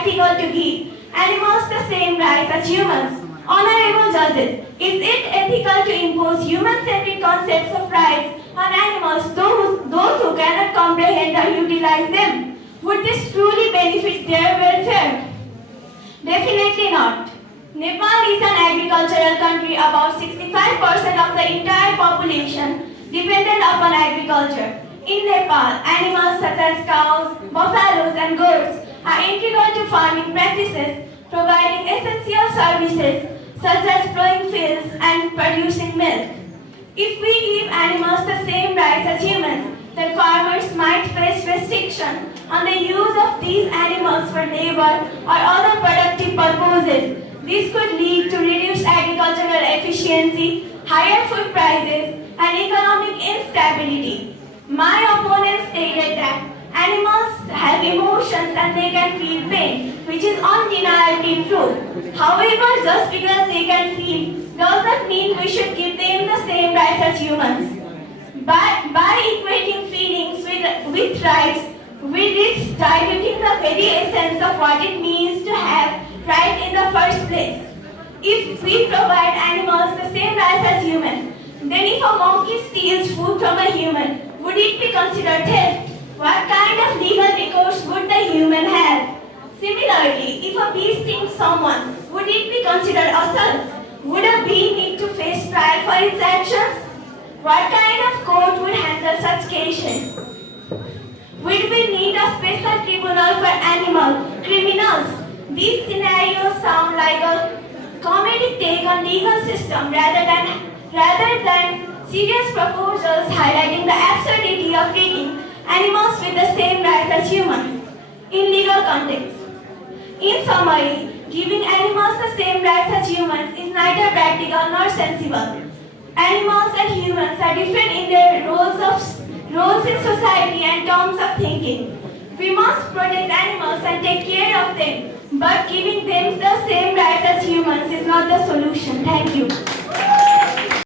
practical to give animals the same rights as humans? Honorable judges, is it ethical to impose human-centric concepts of rights on animals, those who cannot comprehend or utilize them? Would this truly benefit their welfare? Definitely not. Nepal is an agricultural country. About 65% of the entire population dependent upon agriculture. In Nepal, animals such as cows, buffaloes and goats are integral to farming practices, providing essential services such as plowing fields and producing milk. If we give animals the same rights as humans, then farmers might face restriction on the use of these animals for labor or other productive purposes. This could lead to reduced agricultural efficiency, higher food prices, and economic instability. My opponent stated that animals have emotions and they can feel pain, which is undeniably true. However, just because they can feel does not mean we should give them the same rights as humans. By equating feelings with rights, we risk diluting the very essence of what it means to have rights in the first place. If we provide animals the same rights as humans, then if a monkey steals food from a human, would it be considered theft? What kind of legal recourse would the human have? Similarly, if a bee stings someone, would it be considered assault? Would a bee need to face trial for its actions? What kind of court would handle such cases? Would we need a special tribunal for animal criminals? These scenarios sound like a comedic take on legal system rather than serious proposals highlighting the absurdity of treating animals with the same rights as humans in legal context. In summary, giving animals the same rights as humans is neither practical nor sensible. Animals and humans are different in their roles in society and terms of thinking. We must protect animals and take care of them, but giving them the same rights as humans is not the solution. Thank you.